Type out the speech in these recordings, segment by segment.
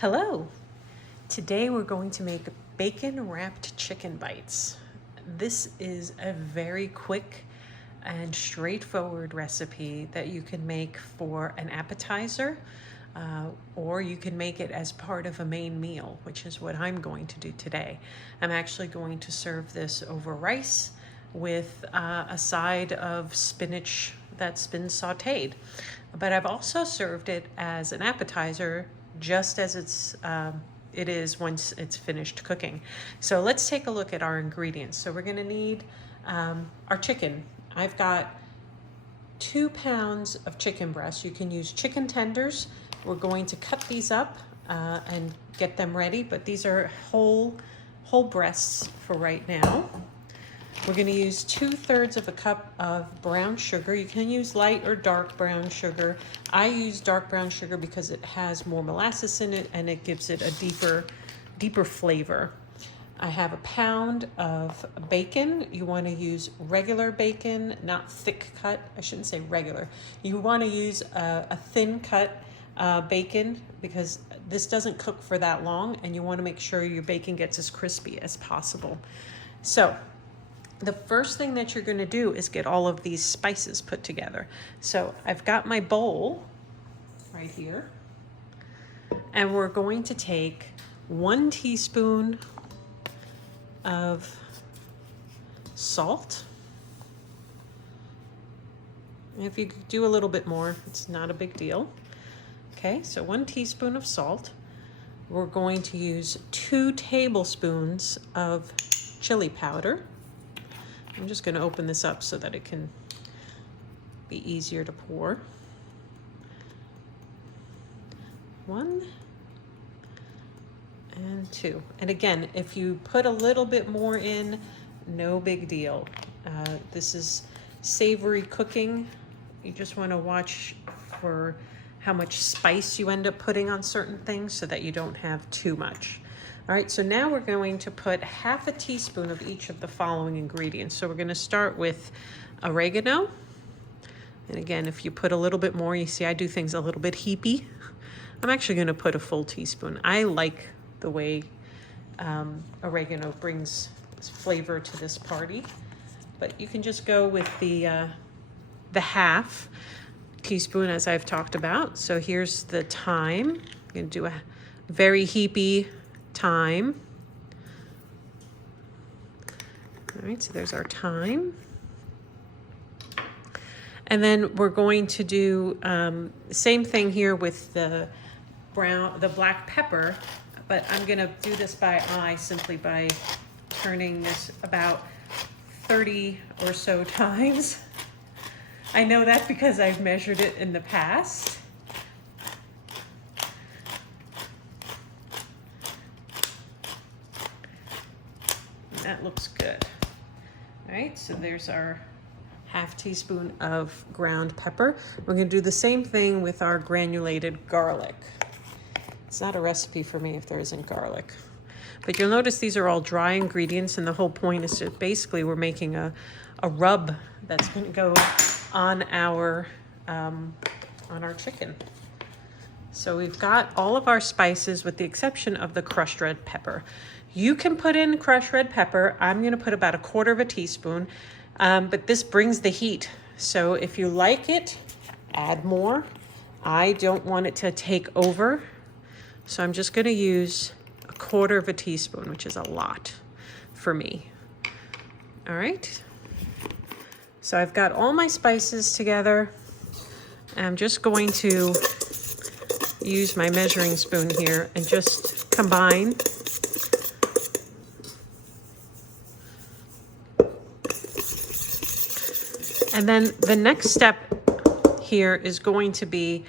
Hello! Today we're going to make bacon wrapped chicken bites. This is a very quick and straightforward recipe that you can make for an appetizer, or you can make it as part of a main meal, which is what I'm going to do today. I'm actually going to serve this over rice with a side of spinach that's been sauteed. But I've also served it as an appetizer just as it is once it's finished cooking. So let's take a look at our ingredients. So we're gonna need our chicken. I've got 2 pounds of chicken breast. You can use chicken tenders. We're going to cut these up and get them ready, but these are whole breasts for right now. We're going to use 2/3 of a cup of brown sugar. You can use light or dark brown sugar. I use dark brown sugar because it has more molasses in it and it gives it a deeper flavor. I have 1 pound of bacon. You want to use regular bacon, not thick cut. I shouldn't say regular. You want to use a thin cut bacon because this doesn't cook for that long and you want to make sure your bacon gets as crispy as possible. So the first thing that you're going to do is get all of these spices put together. So I've got my bowl right here, and we're going to take 1 teaspoon of salt. If you do a little bit more, it's not a big deal. Okay, so 1 teaspoon of salt. We're going to use 2 tablespoons of chili powder. I'm just going to open this up so that it can be easier to pour. 1 and 2. And again, if you put a little bit more in, no big deal. This is savory cooking. You just want to watch for how much spice you end up putting on certain things so that you don't have too much. All right, so now we're going to put 1/2 teaspoon of each of the following ingredients. So we're going to start with oregano. And again, if you put a little bit more, you see I do things a little bit heapy. I'm actually going to put a full teaspoon. I like the way oregano brings flavor to this party. But you can just go with the 1/2 teaspoon as I've talked about. So here's the thyme. I'm going to do a very heapy thyme. All right, so there's our thyme. And then we're going to do same thing here with the black pepper, but I'm gonna do this by eye simply by turning this about 30 or so times. I know that because I've measured it in the past. That looks good. All right, so there's our 1/2 teaspoon of ground pepper. We're going to do the same thing with our granulated garlic. It's not a recipe for me if there isn't garlic. But you'll notice these are all dry ingredients, and the whole point is that basically we're making a rub that's going to go on our chicken. So we've got all of our spices with the exception of the crushed red pepper. You can put in crushed red pepper. I'm going to put about 1/4 teaspoon, but this brings the heat. So if you like it, add more. I don't want it to take over. So I'm just going to use 1/4 teaspoon, which is a lot for me. All right. So I've got all my spices together. I'm just going to use my measuring spoon here and just combine. And then the next step here is going to be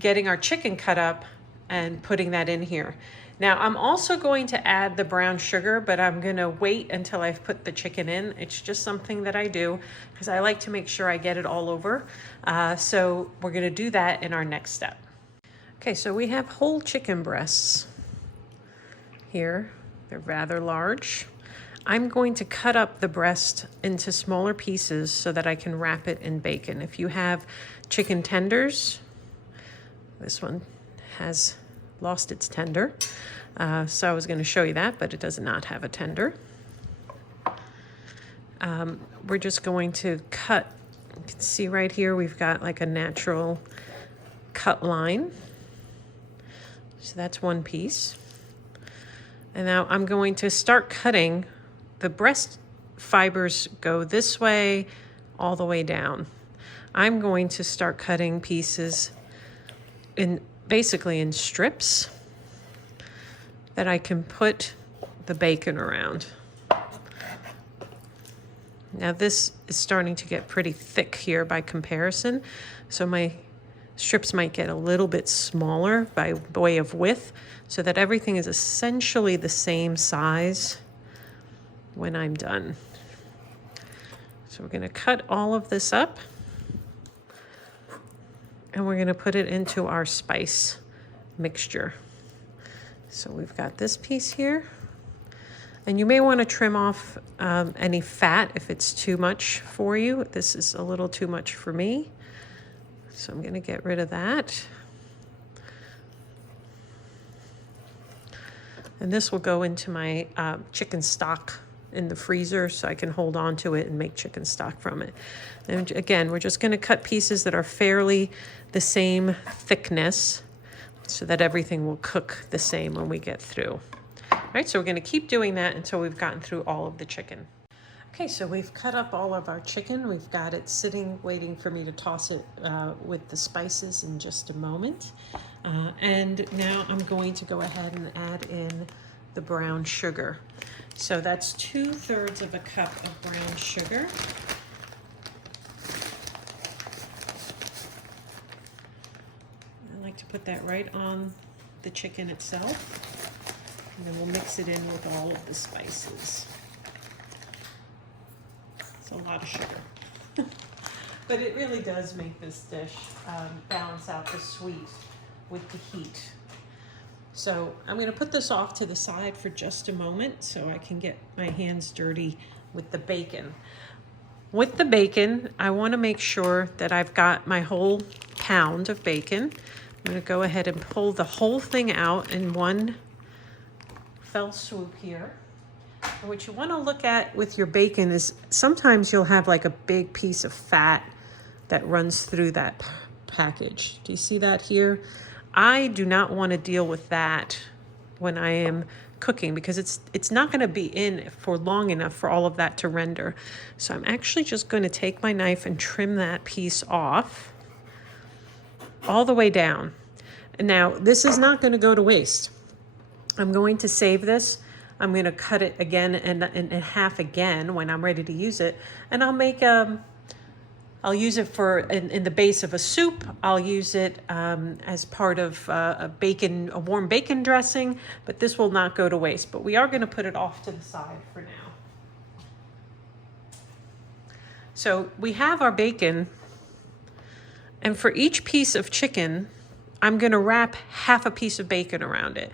getting our chicken cut up and putting that in here. Now I'm also going to add the brown sugar, but I'm gonna wait until I've put the chicken in. It's just something that I do because I like to make sure I get it all over. So we're gonna do that in our next step. Okay, so we have whole chicken breasts here. They're rather large. I'm going to cut up the breast into smaller pieces so that I can wrap it in bacon. If you have chicken tenders, this one has lost its tender. So I was going to show you that, but it does not have a tender. We're just going to cut. You can see right here we've got like a natural cut line. So that's one piece. And now I'm going to start cutting. The breast fibers go this way all the way down. I'm going to start cutting pieces basically in strips that I can put the bacon around. Now this is starting to get pretty thick here by comparison, so my strips might get a little bit smaller by way of width, so that everything is essentially the same size when I'm done. So we're going to cut all of this up, and we're going to put it into our spice mixture. So we've got this piece here, and you may want to trim off any fat if it's too much for you. This is a little too much for me, so I'm going to get rid of that. And this will go into my chicken stock in the freezer, so I can hold on to it and make chicken stock from it. And again, we're just going to cut pieces that are fairly the same thickness so that everything will cook the same when we get through. All right, so we're going to keep doing that until we've gotten through all of the chicken. Okay, so we've cut up all of our chicken. We've got it sitting, waiting for me to toss it with the spices in just a moment. And now I'm going to go ahead and add in the brown sugar. So that's 2/3 of a cup of brown sugar. I like to put that right on the chicken itself, and then we'll mix it in with all of the spices. It's a lot of sugar, but it really does make this dish balance out the sweet with the heat. So I'm going to put this off to the side for just a moment so I can get my hands dirty with the bacon. With the bacon, I want to make sure that I've got my whole pound of bacon. I'm going to go ahead and pull the whole thing out in one fell swoop here. And what you want to look at with your bacon is sometimes you'll have like a big piece of fat that runs through that package. Do you see that here? I do not want to deal with that when I am cooking because it's not going to be in for long enough for all of that to render. So I'm actually just going to take my knife and trim that piece off all the way down. Now, this is not going to go to waste. I'm going to save this. I'm going to cut it again and in half again when I'm ready to use it. And I'll make I'll use it for in the base of a soup. I'll use it as part of a warm bacon dressing, but this will not go to waste. But we are going to put it off to the side for now. So we have our bacon, and for each piece of chicken, I'm going to wrap half a piece of bacon around it.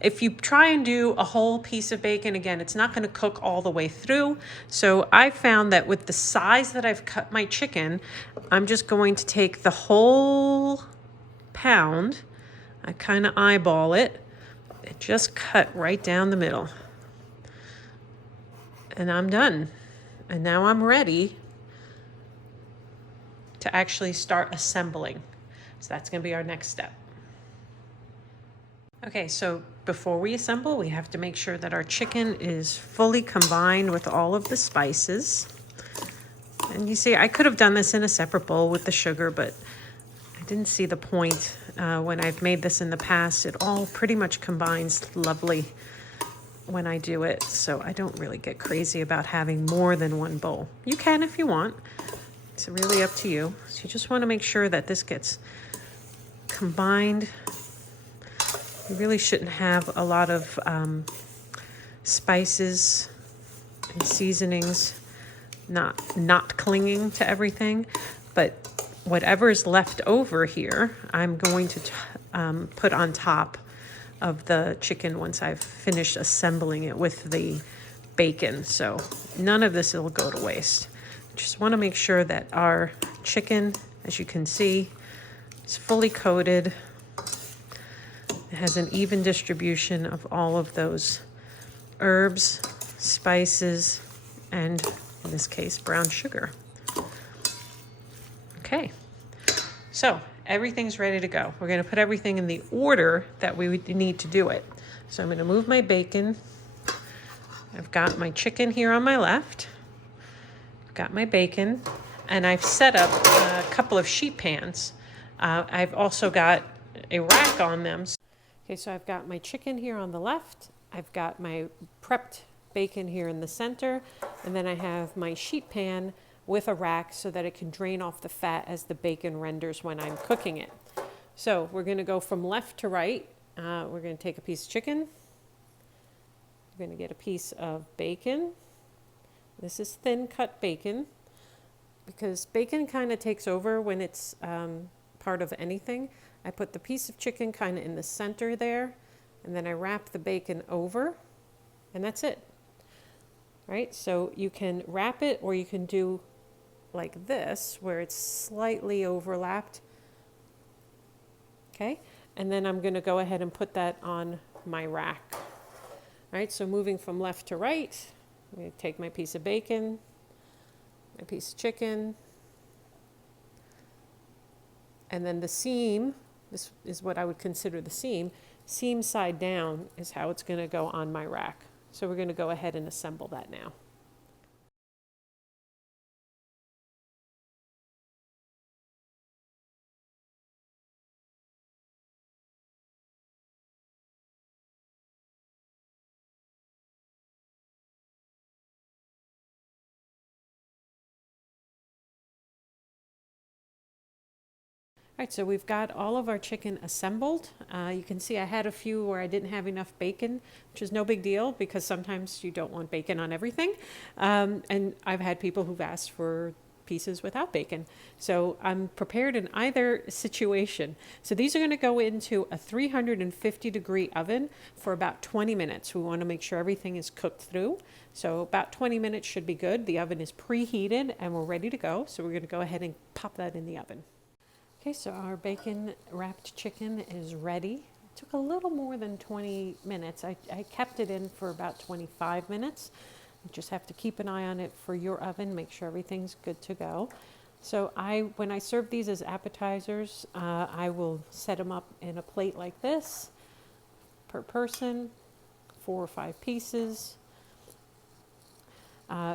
If you try and do a whole piece of bacon, again, it's not going to cook all the way through. So I found that with the size that I've cut my chicken, I'm just going to take the whole pound, I kind of eyeball it, and just cut right down the middle. And I'm done. And now I'm ready to actually start assembling. So that's going to be our next step. Okay, so before we assemble, we have to make sure that our chicken is fully combined with all of the spices. And you see, I could have done this in a separate bowl with the sugar, but I didn't see the point when I've made this in the past. It all pretty much combines lovely when I do it, so I don't really get crazy about having more than one bowl. You can if you want. It's really up to you. So you just want to make sure that this gets combined. You really shouldn't have a lot of spices and seasonings not clinging to everything, but whatever is left over here, I'm going to put on top of the chicken once I've finished assembling it with the bacon. So none of this will go to waste. Just want to make sure that our chicken, as you can see, is fully coated It has an even distribution of all of those herbs, spices, and in this case, brown sugar. Okay, so everything's ready to go. We're gonna put everything in the order that we would need to do it. So I'm gonna move my bacon. I've got my chicken here on my left. I've got my bacon, and I've set up a couple of sheet pans. I've also got a rack on them. Okay, so I've got my chicken here on the left. I've got my prepped bacon here in the center, and then I have my sheet pan with a rack so that it can drain off the fat as the bacon renders when I'm cooking it. So we're gonna go from left to right. We're gonna take a piece of chicken. We're gonna get a piece of bacon. This is thin cut bacon because bacon kind of takes over when it's part of anything. I put the piece of chicken kind of in the center there, and then I wrap the bacon over, and that's it. Right? So you can wrap it, or you can do like this, where it's slightly overlapped. Okay? And then I'm going to go ahead and put that on my rack. All right? So moving from left to right, I'm going to take my piece of bacon, my piece of chicken, and then the seam, this is what I would consider the seam side down is how it's going to go on my rack. So we're going to go ahead and assemble that now. All right, so we've got all of our chicken assembled. You can see I had a few where I didn't have enough bacon, which is no big deal because sometimes you don't want bacon on everything. And I've had people who've asked for pieces without bacon. So I'm prepared in either situation. So these are going to go into a 350-degree oven for about 20 minutes. We want to make sure everything is cooked through. So about 20 minutes should be good. The oven is preheated and we're ready to go. So we're going to go ahead and pop that in the oven. Okay, so our bacon wrapped chicken is ready. It took a little more than 20 minutes. I kept it in for about 25 minutes. You just have to keep an eye on it for your oven, make sure everything's good to go. So when I serve these as appetizers, I will set them up in a plate like this per person, 4 or 5 pieces.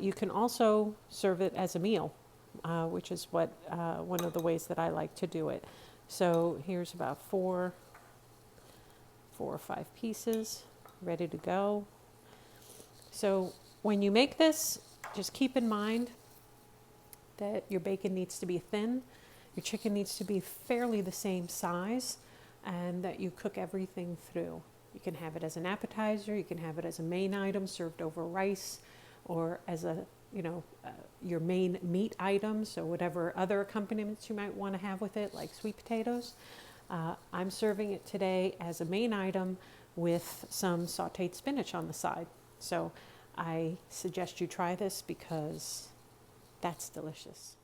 You can also serve it as a meal. Which is what one of the ways that I like to do it. So here's about 4 or 5 pieces ready to go. So when you make this, just keep in mind that your bacon needs to be thin, your chicken needs to be fairly the same size, and that you cook everything through. You can have it as an appetizer, you can have it as a main item served over rice, or as a your main meat item, so whatever other accompaniments you might want to have with it, like sweet potatoes. I'm serving it today as a main item with some sauteed spinach on the side. So I suggest you try this because that's delicious.